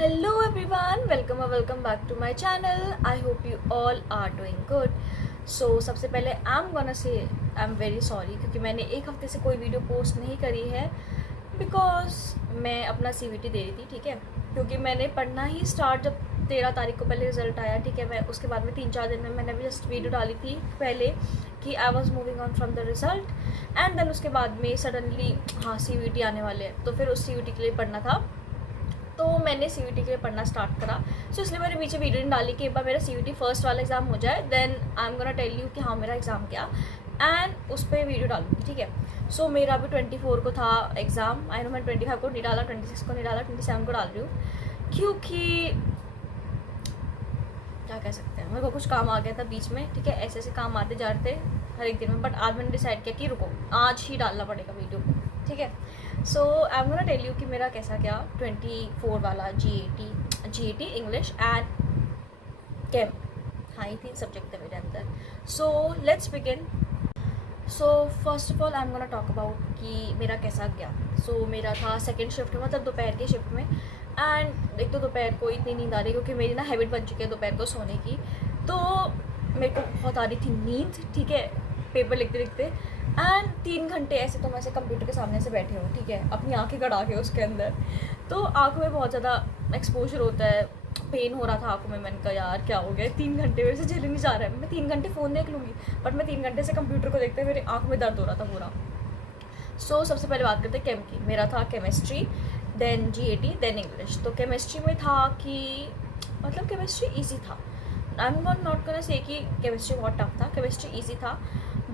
Hello everyone, welcome or welcome back to my channel. I hope you all are doing good. So सबसे पहले I'm gonna say I'm very sorry क्योंकि मैंने एक हफ्ते से कोई वीडियो पोस्ट नहीं करी है बिकॉज मैं अपना CVT दे रही थी, ठीक है। क्योंकि मैंने पढ़ना ही स्टार्ट जब 13 तारीख को पहले रिजल्ट आया, ठीक है। मैं उसके बाद में 3-4 दिन में मैंने भी जस्ट वीडियो डाली थी पहले कि I was moving on from the result and then उसके बाद में सडनली हाँ CVT आने वाले हैं, तो फिर उस CVT के लिए पढ़ना था, तो मैंने CVT के लिए पढ़ना स्टार्ट करा। सो इसलिए मैंने पीछे वीडियो नहीं डाली कि एक बार मेरा CVT फर्स्ट वाला एग्ज़ाम हो जाए, then I am gonna tell you कि हाँ मेरा एग्ज़ाम क्या, एंड उस पर वीडियो डालूँगी, ठीक है। सो मेरा भी 24 को था एग्ज़ाम। आई नो मैं 25 को नहीं डाला, 26 को नहीं डाला, 27 को डाल रही हूँ क्योंकि क्या कह सकते हैं, मेरे को कुछ काम आ गया था बीच में, ठीक है। ऐसे ऐसे काम आते जा रहे थे हर एक दिन में, बट आज मैंने डिसाइड किया कि रुको आज ही डालना पड़ेगा वीडियो को, ठीक है। So I am gonna tell you कि मेरा कैसा गया 24 वाला GAT इंग्लिश एंड केम। हाँ ये 3 सब्जेक्ट थे मेरे अंदर। So let's begin. So first of all I am gonna talk about कि मेरा कैसा गया। सो मेरा था सेकेंड शिफ्ट में, मतलब दोपहर की शिफ्ट में, एंड एक तो दोपहर को इतनी नींद आ रही क्योंकि मेरी ना हैबिट बन चुकी है दोपहर को सोने की, तो मेरे को बहुत आ रही थी नींद, ठीक है, पेपर लिखते लिखते। एंड 3 घंटे ऐसे तो मैं ऐसे कंप्यूटर के सामने से बैठे हूँ, ठीक है, अपनी आंखें गड़ा के उसके अंदर, तो आंखों में बहुत ज़्यादा एक्सपोजर होता है, पेन हो रहा था आंखों में। मैंने कहा यार क्या हो गया, 3 घंटे मेरे से झेल नहीं जा रहा है। मैं 3 घंटे फ़ोन देख लूँगी, बट मैं 3 घंटे से कंप्यूटर को देखते मेरे आँख में दर्द हो रहा था पूरा। सो सबसे पहले बात करते हैं केम की। मेरा था chemistry, then GAT, then English. तो केमिस्ट्री में था कि मतलब केमिस्ट्री ईजी था। I am not gonna say कि केमिस्ट्री बहुत टफ था, केमिस्ट्री ईजी था,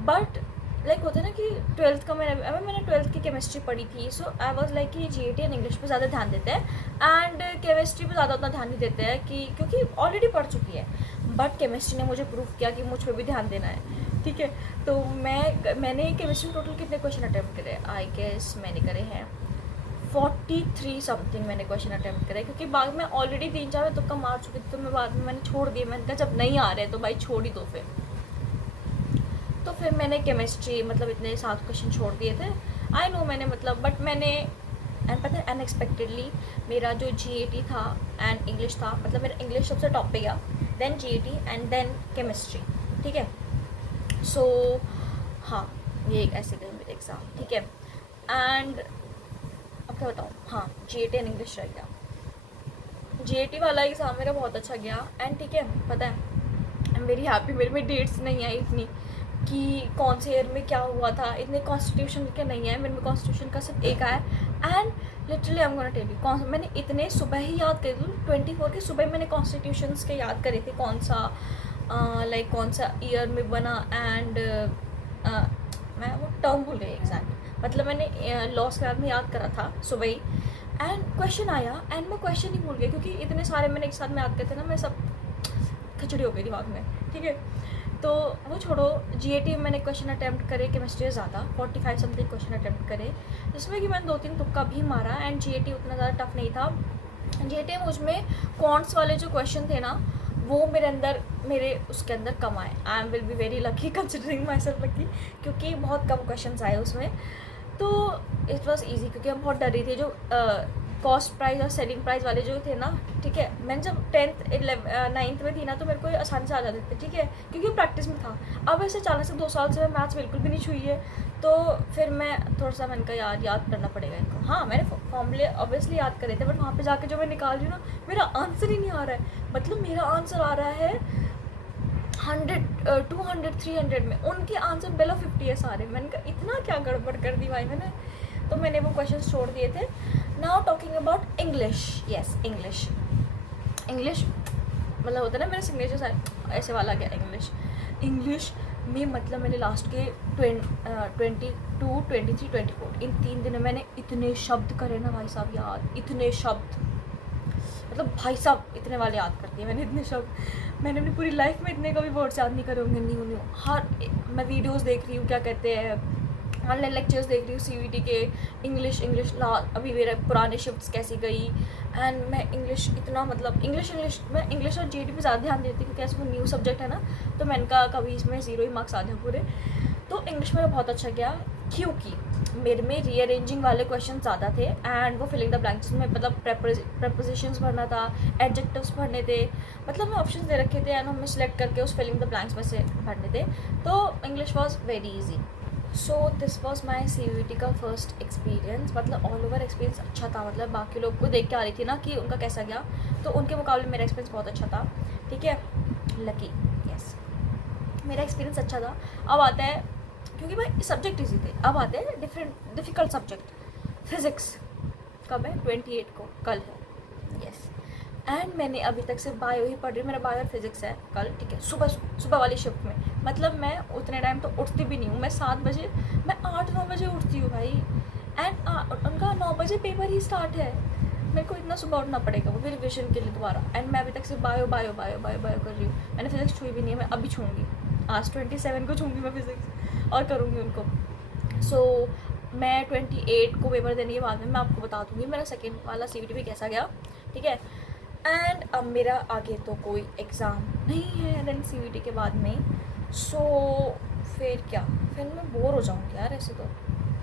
बट लाइक होता है ना कि 12th का मैंने 12th की केमिस्ट्री पढ़ी थी। सो आई वाज लाइक कि GAT एंड इंग्लिश पे ज़्यादा ध्यान देते हैं एंड केमिस्ट्री पे ज़्यादा उतना ध्यान नहीं देते हैं कि क्योंकि ऑलरेडी पढ़ चुकी है, बट केमिस्ट्री ने मुझे प्रूव किया कि मुझ पर भी ध्यान देना है, ठीक है। तो मैंने केमिस्ट्री में टोटल कितने क्वेश्चन अटैम्प्ट करे, आई गेस मैंने करे हैं 43 समथिंग मैंने क्वेश्चन अटैम्प्ट करे, क्योंकि बाद में ऑलरेडी 3-4 में तुक्का मार चुकी थी, तो मैं बाद में मैंने छोड़ दिया। मैंने कहा जब नहीं आ रहे तो भाई छोड़ ही दो फिर। तो फिर मैंने केमिस्ट्री मतलब इतने 7 क्वेश्चन छोड़ दिए थे, आई नो मैंने मतलब, बट मैंने एंड पता है अनएक्सपेक्टेडली मेरा जो GAT था एंड इंग्लिश था, मतलब मेरा इंग्लिश सबसे टॉप पे गया, then GAT and then chemistry, ठीक है। सो हाँ ये एक ऐसे गए मेरे एग्ज़ाम, ठीक है। एंड अब क्या बताऊँ, हाँ GAT एंड इंग्लिश रह गया। GAT वाला एग्ज़ाम मेरा बहुत अच्छा गया एंड ठीक है, पता है आई एम वेरी हैप्पी। मेरे में डेट्स नहीं आई इतनी कि कौन से ईयर में क्या हुआ था, इतने कॉन्स्टिट्यूशन के नहीं है मेरे में, कॉन्स्टिट्यूशन का सिर्फ एक आया। And literally I am gonna tell you, मैंने इतने सुबह ही याद करे थे, 24 के सुबह मैंने कॉन्स्टिट्यूशंस के याद करे थे, कौन सा लाइक कौन सा ईयर में बना, एंड मैं वो टर्म भूल गई एग्जैक्ट, मतलब मैंने लॉस के बाद में याद करा था सुबह ही, एंड क्वेश्चन आया एंड मैं क्वेश्चन ही भूल गई क्योंकि इतने सारे मैंने एक साथ में याद करते ना, मैं सब खिचड़ी हो गई दिमाग में, ठीक है। तो वो छोड़ो, GAT में मैंने क्वेश्चन अटैम्प्ट करे केमिस्ट्री ज़्यादा, 45 समथिंग क्वेश्चन अटैम्प्ट करे, जिसमें कि मैंने 2-3 तुक्का भी मारा, एंड GAT उतना ज़्यादा टफ नहीं था। GAT में मुझमें क्वांट्स वाले जो क्वेश्चन थे ना, वो मेरे अंदर मेरे उसके अंदर कम आए। I am will be very lucky considering my self lucky, क्योंकि बहुत कम क्वेश्चन आए उसमें, तो इट वॉज ईजी क्योंकि हम बहुत डर रही थी। जो कॉस्ट प्राइस और सेलिंग प्राइस वाले जो थे ना, ठीक है, मैंने जब 9th में थी ना तो मेरे को आसानी से आ जाते थे, ठीक है, क्योंकि प्रैक्टिस में था। अब ऐसे 2 साल से मैं मैथ्स बिल्कुल भी नहीं छुई है, तो फिर मैं थोड़ा सा मैंने कहा याद करना पड़ेगा इनको। हाँ मैंने फॉर्मूले ऑब्वियसली याद करे थे, बट वहाँ पे जाके जो मैं निकाल रही हूँ ना, मेरा आंसर ही नहीं आ रहा है। मतलब मेरा आंसर आ रहा है 100, 200, 300 में, उनके आंसर बिलो 50 है सारे। मैंने कहा इतना क्या गड़बड़ कर दी भाई मैंने, तो मैंने वो क्वेश्चन छोड़ दिए थे। Now talking about English, yes English मतलब होता है ना मेरा सिग्नेचर ऐसे वाला गया इंग्लिश में, मतलब मैंने लास्ट के 22, 23, 24 इन 3 दिनों मैंने इतने शब्द करे ना भाई साहब याद, इतने शब्द, मतलब भाई साहब इतने वाले याद करती है मैंने, इतने शब्द मैंने अपनी पूरी लाइफ में इतने कभी वर्ड्स याद नहीं करे होंगे। नहीं हर मैं वीडियोस देख रही हूँ, क्या कहते हैं, ऑनलाइन लेक्चर्स देख रही हूँ CVT के, इंग्लिश अभी मेरे पुराने शिफ्ट्स कैसी गई, एंड मैं इंग्लिश इतना मतलब इंग्लिश मैं इंग्लिश और GAT पे ज़्यादा ध्यान देती हूँ क्योंकि ऐसा कोई न्यू सब्जेक्ट है ना, तो मैंने कहा कभी इसमें 0 ही मार्क्स आ जाए पूरे। तो इंग्लिश मेरा बहुत अच्छा गया क्योंकि मेरे में रीअरेंजिंग वाले क्वेश्चन ज़्यादा थे एंड वो फिलिंग द ब्लैंक्स में मतलब प्रपोजिशंस भरना था, एडजेक्टिव्स भरने थे, मतलब मैं ऑप्शंस दे रखे थे एंड हमें सेलेक्ट करके उस फिलिंग द ब्लैंक्स में से भरने थे। तो English was very easy. So this was my CUET का फर्स्ट एक्सपीरियंस। मतलब ऑल ओवर एक्सपीरियंस अच्छा था, मतलब बाकी लोग को देख के आ रही थी ना कि उनका कैसा गया, तो उनके मुकाबले मेरा एक्सपीरियंस बहुत अच्छा था। ठीक है, लकी, यस, मेरा एक्सपीरियंस अच्छा था। अब आता है, क्योंकि भाई सब्जेक्ट इजी थे, अब आते हैं डिफ़िकल्ट सब्जेक्ट। फिज़िक्स कब है? 28 को, कल है, यस। एंड मैंने अभी तक सिर्फ बायो ही पढ़ रही हूँ, मेरा बायो और फिज़िक्स है कल, ठीक है, सुबह वाली शिफ्ट में। मतलब मैं उतने टाइम तो उठती भी नहीं हूँ, मैं 7 बजे, मैं 8-9 बजे उठती हूँ भाई। एंड उनका 9 बजे पेपर ही स्टार्ट है, मेरे को इतना सुबह उठना पड़ेगा वो भी रिविजन के लिए दोबारा। एंड मैं अभी तक सिर्फ बायो कर रही हूँ, मैंने फिज़िक्स छुई भी नहीं है, मैं अभी छूँगी, आज 27 को छूँगी मैं फिज़िक्स और करूँगी उनको। सो मैं 28 को पेपर देने के बाद में मैं आपको बता दूँगी मेरा सेकेंड वाला CUET भी कैसा गया, ठीक है। एंड अब मेरा आगे तो कोई एग्ज़ाम नहीं है देन CUET के बाद में। सो फिर क्या, फिर मैं बोर हो जाऊँगी यार ऐसे तो,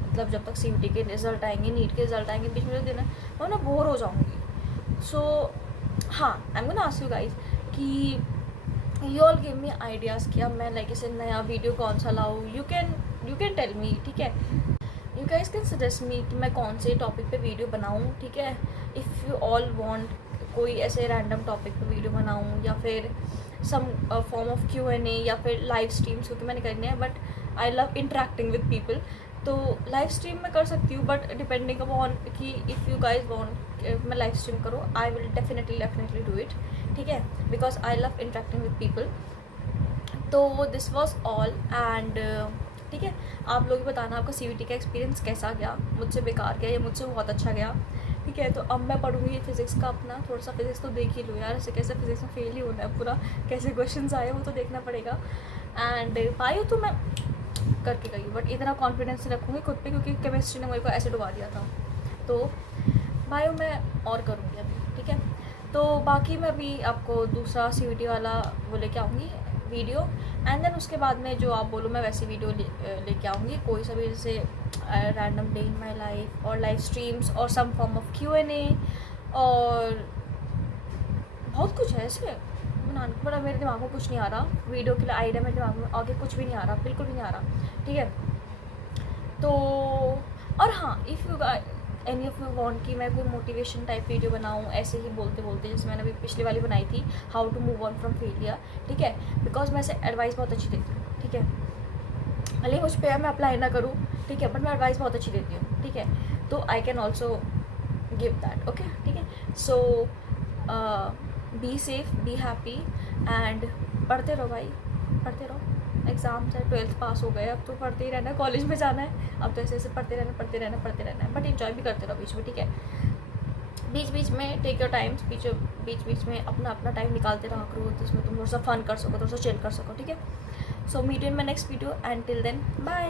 मतलब जब तक CUET के रिज़ल्ट आएंगे, नीट के रिज़ल्ट आएंगे, बीच में देना मैं ना बोर हो जाऊँगी। सो हाँ, I am gonna ask you guys कि you all give me ideas कि अब मैं लाइक ऐसे नया वीडियो कौन सा लाऊँ। यू कैन टेल मी, ठीक है, you guys can suggest me कि मैं कौन से टॉपिक पे वीडियो बनाऊँ, ठीक है। इफ़ यू ऑल वांट कोई ऐसे रैंडम टॉपिक पे वीडियो बनाऊँ या फिर सम फॉर्म ऑफ Q&A या फिर लाइव स्ट्रीम्स, क्योंकि मैंने करने हैं, but I love interacting with people, तो लाइव स्ट्रीम में कर सकती हूँ, बट डिपेंडिंग अपॉन कि इफ़ यू गाइज वांट मैं लाइव स्ट्रीम करूँ, I will definitely do it, ठीक है, because I love interacting with people. तो दिस वॉज ऑल एंड ठीक है, आप लोग बताना आपका CUET का एक्सपीरियंस कैसा गया, मुझसे बेकार गया या मुझसे बहुत अच्छा गया, ठीक है। तो अब मैं पढ़ूंगी फिज़िक्स का अपना, थोड़ा सा फिज़िक्स तो देख ही लूँ यार, ऐसे कैसे फिज़िक्स में फेल ही होना है पूरा, कैसे क्वेश्चंस आए वो तो देखना पड़ेगा। एंड बायो तो मैं करके गई, बट इतना कॉन्फिडेंस रखूँगी खुद पे, क्योंकि केमिस्ट्री ने मेरे को ऐसे डुबा दिया था, तो बायो मैं और करूँगी अभी, ठीक है। तो बाकी मैं अभी आपको दूसरा CUET वाला वो लेके आऊँगी वीडियो, एंड देन उसके बाद में जो आप बोलो मैं वैसी वीडियो लेके आऊँगी, कोई सा भी जैसे random day in my life और लाइव स्ट्रीम्स और सम फॉर्म ऑफ Q&A और बहुत कुछ है ऐसे बनाने को, बड़ा मेरे दिमाग में कुछ नहीं आ रहा वीडियो के लिए आइडिया, मेरे दिमाग में आगे कुछ भी नहीं आ रहा, बिल्कुल भी नहीं आ रहा, ठीक है। तो और हाँ, if you any of you want कि मैं कोई मोटिवेशन टाइप वीडियो बनाऊँ ऐसे ही बोलते बोलते, जैसे मैंने अभी पिछली वाली बनाई थी how to move on from failure, ठीक है, बिकॉज मैं ऐसे एडवाइस बहुत अच्छी देती हूँ, ठीक है, भले ही मुझ पर मैं अप्लाई ना करूँ, ठीक है, बट मैं एडवाइस बहुत अच्छी देती हूँ, ठीक है, तो I can also give that, okay, ठीक है। So be safe, be happy and पढ़ते रहो भाई, पढ़ते रहो, एग्ज़ाम्स है, 12th पास हो गए, अब तो पढ़ते ही रहना है, कॉलेज में जाना है, अब तो ऐसे ऐसे पढ़ते रहना है, बट इंजॉय भी करते रहो बीच में, ठीक है, बीच में टेक योर टाइम्स, बीच में अपना टाइम निकालते रहा करो, जिसमें तुम थोड़ा सा फन कर सको, थोड़ा सा चिल कर सको, ठीक है। So meet you in my next video and till then bye.